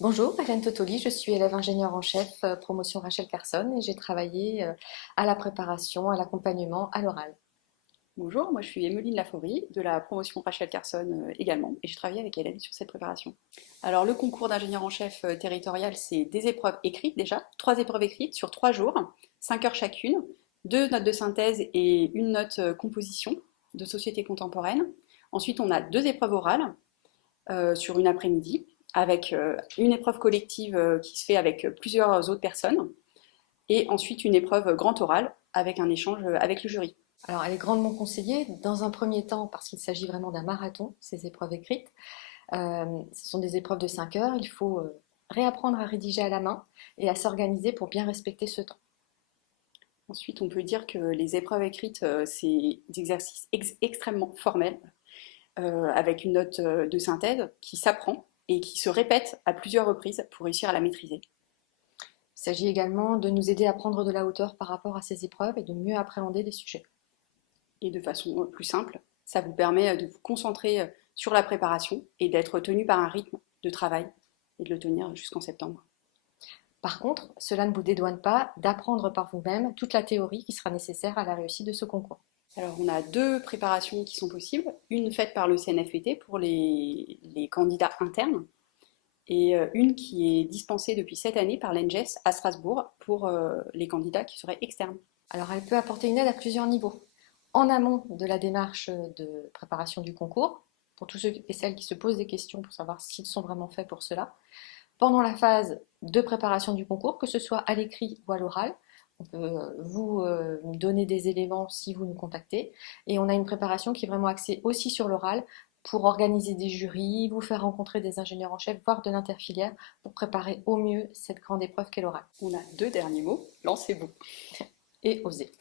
Bonjour, Hélène Totoli, je suis élève ingénieur en chef promotion Rachel Carson et j'ai travaillé à la préparation, à l'accompagnement, à l'oral. Bonjour, moi je suis Emmeline Laforie de la promotion Rachel Carson également et j'ai travaillé avec Hélène sur cette préparation. Alors le concours d'ingénieur en chef territorial, c'est des épreuves écrites déjà, 3 épreuves écrites sur 3 jours, 5 heures chacune, 2 notes de synthèse et une note composition de société contemporaine. Ensuite on a 2 épreuves orales sur une après-midi avec une épreuve collective qui se fait avec plusieurs autres personnes et ensuite une épreuve grand oral avec un échange avec le jury. Alors, elle est grandement conseillée dans un premier temps parce qu'il s'agit vraiment d'un marathon, ces épreuves écrites. Ce sont des épreuves de 5 heures, il faut réapprendre à rédiger à la main et à s'organiser pour bien respecter ce temps. Ensuite, on peut dire que les épreuves écrites, c'est des exercices extrêmement formels, avec une note de synthèse qui s'apprend et qui se répète à plusieurs reprises pour réussir à la maîtriser. Il s'agit également de nous aider à prendre de la hauteur par rapport à ces épreuves et de mieux appréhender les sujets. Et de façon plus simple, ça vous permet de vous concentrer sur la préparation et d'être tenu par un rythme de travail et de le tenir jusqu'en septembre. Par contre, cela ne vous dédouane pas d'apprendre par vous-même toute la théorie qui sera nécessaire à la réussite de ce concours. Alors, on a 2 préparations qui sont possibles. Une faite par le CNFPT pour les candidats internes et une qui est dispensée depuis cette année par l'ENGES à Strasbourg pour les candidats qui seraient externes. Alors, elle peut apporter une aide à plusieurs niveaux. En amont de la démarche de préparation du concours, pour tous ceux et celles qui se posent des questions pour savoir s'ils sont vraiment faits pour cela. Pendant la phase de préparation du concours, que ce soit à l'écrit ou à l'oral, on peut vous donner des éléments si vous nous contactez. Et on a une préparation qui est vraiment axée aussi sur l'oral pour organiser des jurys, vous faire rencontrer des ingénieurs en chef, voire de l'interfilière, pour préparer au mieux cette grande épreuve qu'est l'oral. On a 2 derniers mots, lancez-vous. Et oser.